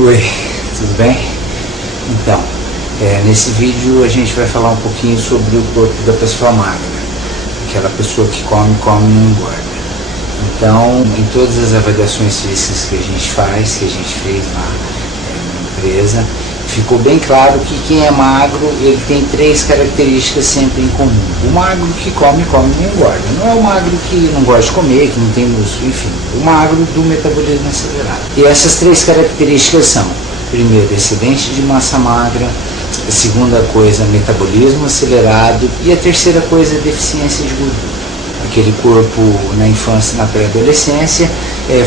Oi, tudo bem? Então, nesse vídeo a gente vai falar um pouquinho sobre o corpo da pessoa magra, aquela pessoa que come e não engorda. Então, em todas as avaliações físicas que a gente fez lá na empresa, ficou bem claro que quem é magro, ele tem três características sempre em comum. O magro que come e não engorda. Não é o magro que não gosta de comer, que não tem músculo, enfim. O magro do metabolismo acelerado. E essas três características são, primeiro, excedente de massa magra, a segunda coisa, metabolismo acelerado, e a terceira coisa, deficiência de gordura. Aquele corpo na infância e na pré-adolescência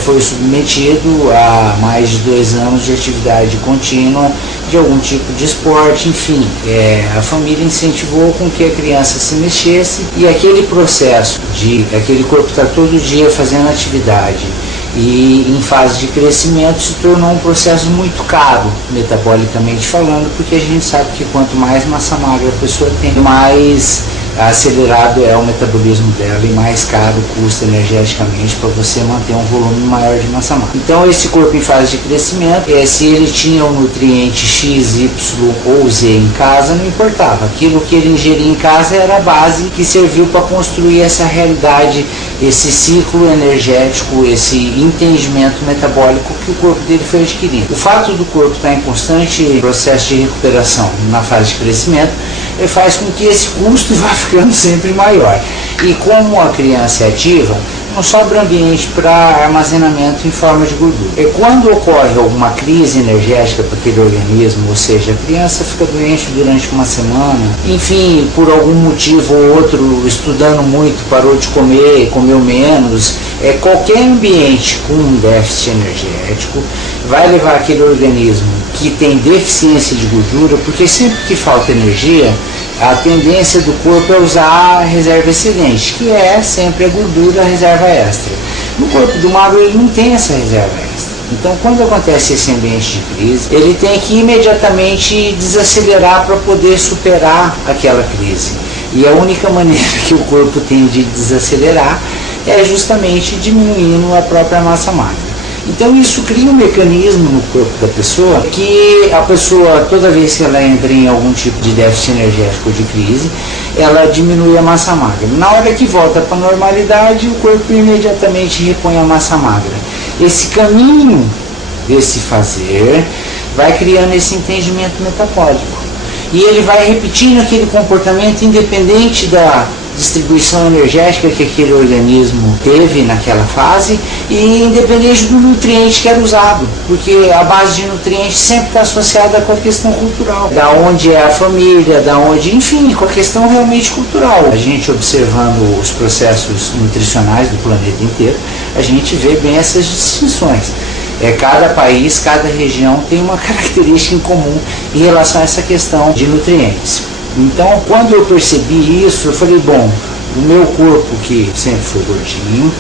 foi submetido a mais de 2 anos de atividade contínua, de algum tipo de esporte, enfim, a família incentivou com que a criança se mexesse, e aquele processo de aquele corpo estar todo dia fazendo atividade e em fase de crescimento se tornou um processo muito caro, metabolicamente falando, porque a gente sabe que quanto mais massa magra a pessoa tem, mais acelerado é o metabolismo dela e mais caro custa energeticamente para você manter um volume maior de massa magra. Então esse corpo em fase de crescimento, se ele tinha o nutriente X, Y ou Z em casa, não importava. Aquilo que ele ingeria em casa era a base que serviu para construir essa realidade, esse ciclo energético, esse entendimento metabólico que o corpo dele foi adquirindo. O fato do corpo estar em constante processo de recuperação na fase de crescimento faz com que esse custo vá ficando sempre maior. E como a criança é ativa, não sobra ambiente para armazenamento em forma de gordura. E quando ocorre alguma crise energética para aquele organismo, ou seja, a criança fica doente durante uma semana, enfim, por algum motivo ou outro, estudando muito, parou de comer, comeu menos, qualquer ambiente com um déficit energético vai levar aquele organismo que tem deficiência de gordura, porque sempre que falta energia, a tendência do corpo é usar a reserva excedente, que é sempre a gordura, a reserva extra. No corpo do magro ele não tem essa reserva extra. Então quando acontece esse ambiente de crise, ele tem que imediatamente desacelerar para poder superar aquela crise. E a única maneira que o corpo tem de desacelerar é justamente diminuindo a própria massa magra. Então isso cria um mecanismo no corpo da pessoa que a pessoa, toda vez que ela entra em algum tipo de déficit energético ou de crise, ela diminui a massa magra. Na hora que volta para a normalidade, o corpo imediatamente repõe a massa magra. Esse caminho desse fazer vai criando esse entendimento metabólico. E ele vai repetindo aquele comportamento independente da distribuição energética que aquele organismo teve naquela fase e independente do nutriente que era usado, porque a base de nutrientes sempre está associada com a questão cultural, da onde é a família, da onde, enfim, com a questão realmente cultural. A gente observando os processos nutricionais do planeta inteiro, a gente vê bem essas distinções. Cada país, cada região tem uma característica em comum em relação a essa questão de nutrientes. Então, quando eu percebi isso, eu falei, bom, o meu corpo, que sempre foi gordinho,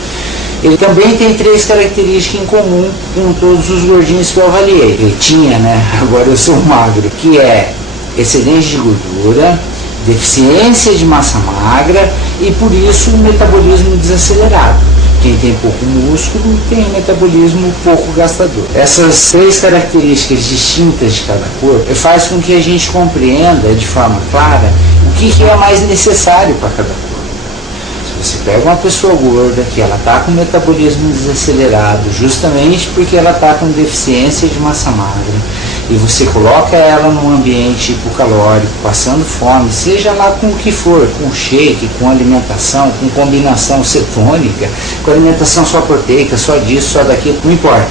ele também tem 3 características em comum com todos os gordinhos que eu avaliei. Ele tinha, né? Agora eu sou magro, que é excedente de gordura, deficiência de massa magra e, por isso, um metabolismo desacelerado. Quem tem pouco músculo tem um metabolismo pouco gastador. Essas 3 características distintas de cada corpo faz com que a gente compreenda de forma clara o que é mais necessário para cada corpo. Se você pega uma pessoa gorda que ela está com metabolismo desacelerado justamente porque ela está com deficiência de massa magra, e você coloca ela num ambiente hipocalórico, passando fome, seja lá com o que for, com shake, com alimentação, com combinação cetônica, com alimentação só proteica, só disso, só daquilo, não importa.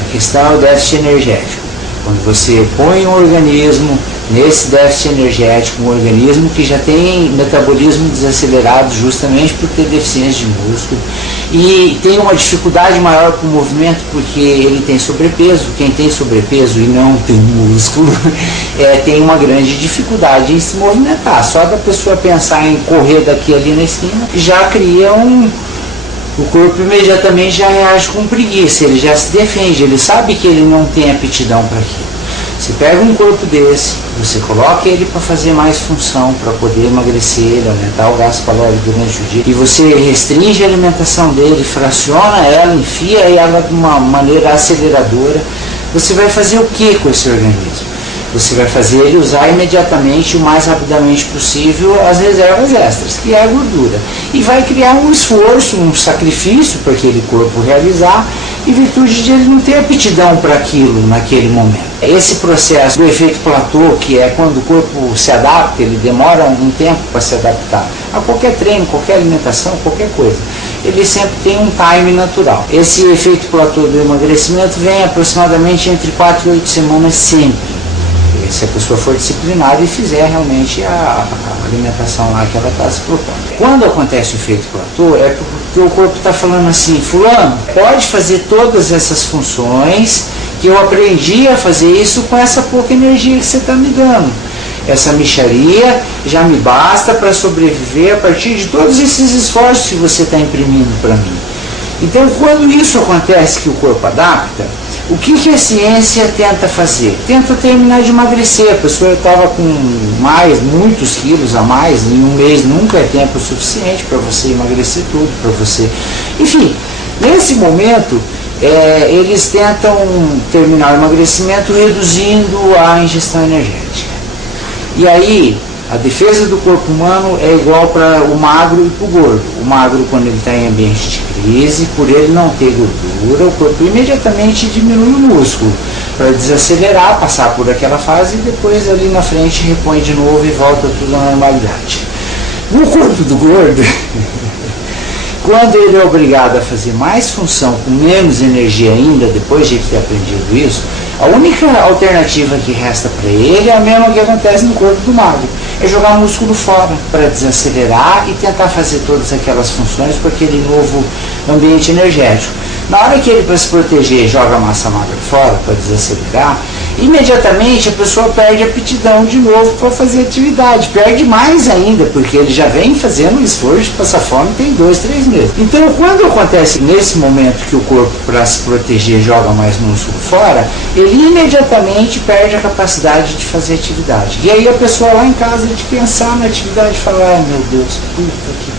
A questão é o déficit energético. Quando você põe um organismo nesse déficit energético, um organismo que já tem metabolismo desacelerado justamente por ter deficiência de músculo e tem uma dificuldade maior com o movimento porque ele tem sobrepeso. Quem tem sobrepeso e não tem músculo tem uma grande dificuldade em se movimentar. Só da pessoa pensar em correr daqui ali na esquina já cria o corpo imediatamente já reage com preguiça, ele já se defende, ele sabe que ele não tem aptidão para aquilo. Você pega um corpo desse, você coloca ele para fazer mais função, para poder emagrecer, aumentar o gasto calórico durante o dia, e você restringe a alimentação dele, fraciona ela, enfia ela de uma maneira aceleradora, você vai fazer o que com esse organismo? Você vai fazer ele usar imediatamente, o mais rapidamente possível, as reservas extras, que é a gordura. E vai criar um esforço, um sacrifício para aquele corpo realizar, em virtude de ele não ter aptidão para aquilo naquele momento. Esse processo do efeito platô, que é quando o corpo se adapta, ele demora um tempo para se adaptar a qualquer treino, qualquer alimentação, qualquer coisa. Ele sempre tem um time natural. Esse efeito platô do emagrecimento vem aproximadamente entre 4 e 8 semanas sempre. Se a pessoa for disciplinada e fizer realmente a alimentação lá que ela está se propondo. Quando acontece o efeito platô, é porque o corpo está falando assim, fulano, pode fazer todas essas funções que eu aprendi a fazer isso com essa pouca energia que você está me dando. Essa mixaria já me basta para sobreviver a partir de todos esses esforços que você está imprimindo para mim. Então, quando isso acontece, que o corpo adapta, o que a ciência tenta fazer? Tenta terminar de emagrecer. A pessoa estava com muitos quilos a mais, em um mês nunca é tempo suficiente para você emagrecer tudo, para você... Enfim, nesse momento, eles tentam terminar o emagrecimento reduzindo a ingestão energética. E aí, a defesa do corpo humano é igual para o magro e para o gordo. O magro, quando ele está em ambiente de crise, por ele não ter gordura, o corpo imediatamente diminui o músculo para desacelerar, passar por aquela fase e depois ali na frente repõe de novo e volta tudo à normalidade. No corpo do gordo, quando ele é obrigado a fazer mais função com menos energia ainda, depois de ter aprendido isso, a única alternativa que resta para ele é a mesma que acontece no corpo do magro. É jogar músculo fora para desacelerar e tentar fazer todas aquelas funções com aquele novo ambiente energético. Na hora que ele, para se proteger, joga a massa magra fora para desacelerar, imediatamente a pessoa perde a aptidão de novo para fazer atividade. Perde mais ainda, porque ele já vem fazendo um esforço de passar fome tem 2, 3 meses. Então, quando acontece nesse momento que o corpo, para se proteger, joga mais músculo fora, ele imediatamente perde a capacidade de fazer atividade. E aí a pessoa lá em casa, de pensar na atividade, fala, ai meu Deus, puta que...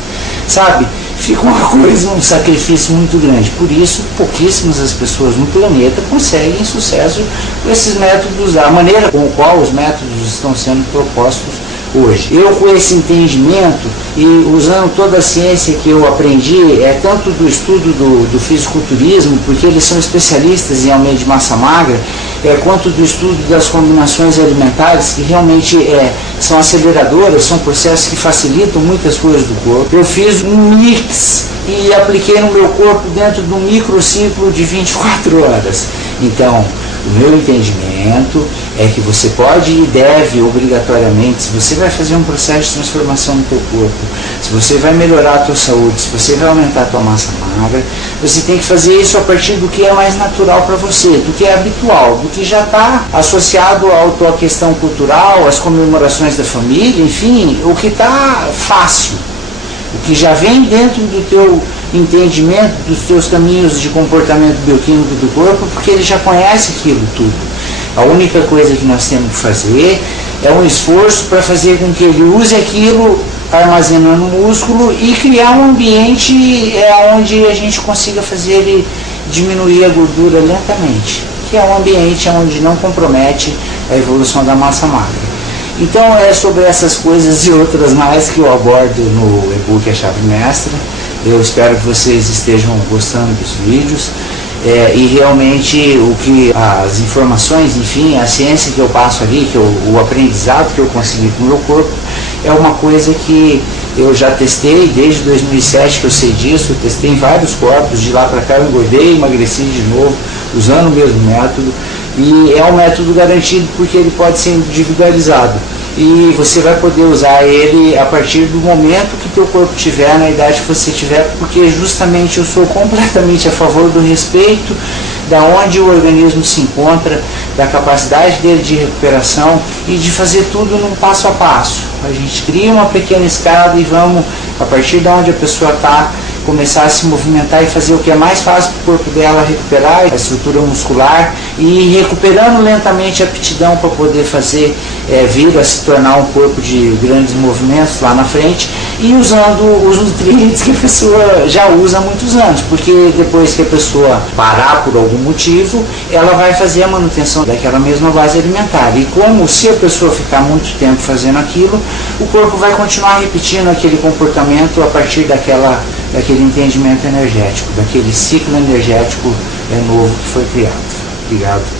Sabe? Fica uma coisa, um sacrifício muito grande. Por isso, pouquíssimas as pessoas no planeta conseguem sucesso com esses métodos, a maneira com a qual os métodos estão sendo propostos hoje. Eu, com esse entendimento e usando toda a ciência que eu aprendi, tanto do estudo do fisiculturismo, porque eles são especialistas em aumento de massa magra, quanto do estudo das combinações alimentares, que realmente são aceleradoras, são processos que facilitam muitas coisas do corpo. Eu fiz um mix e apliquei no meu corpo dentro de um microciclo de 24 horas. Então, o meu entendimento é que você pode e deve, obrigatoriamente, se você vai fazer um processo de transformação no teu corpo, se você vai melhorar a tua saúde, se você vai aumentar a tua massa magra, você tem que fazer isso a partir do que é mais natural para você, do que é habitual, do que já está associado à tua questão cultural, às comemorações da família, enfim, o que está fácil, o que já vem dentro do teu entendimento, dos teus caminhos de comportamento bioquímico do corpo, porque ele já conhece aquilo tudo. A única coisa que nós temos que fazer é um esforço para fazer com que ele use aquilo armazenando músculo e criar um ambiente onde a gente consiga fazer ele diminuir a gordura lentamente, que é um ambiente onde não compromete a evolução da massa magra. Então é sobre essas coisas e outras mais que eu abordo no e-book A Chave Mestra. Eu espero que vocês estejam gostando dos vídeos e realmente as informações, enfim, a ciência que eu passo ali, o aprendizado que eu consegui com o meu corpo, é uma coisa que eu já testei desde 2007 que eu sei disso. Eu testei em vários corpos, de lá para cá eu engordei, emagreci de novo, usando o mesmo método, e é um método garantido porque ele pode ser individualizado. E você vai poder usar ele a partir do momento que teu corpo tiver, na idade que você tiver, porque justamente eu sou completamente a favor do respeito da onde o organismo se encontra, da capacidade dele de recuperação e de fazer tudo num passo a passo. A gente cria uma pequena escada e vamos, a partir de onde a pessoa está, começar a se movimentar e fazer o que é mais fácil para o corpo dela recuperar a estrutura muscular e recuperando lentamente a aptidão para poder fazer, vir a se tornar um corpo de grandes movimentos lá na frente e usando os nutrientes que a pessoa já usa há muitos anos, porque depois que a pessoa parar por algum motivo, ela vai fazer a manutenção daquela mesma base alimentar. E como se a pessoa ficar muito tempo fazendo aquilo, o corpo vai continuar repetindo aquele comportamento a partir daquele entendimento energético, daquele ciclo energético novo que foi criado. Obrigado.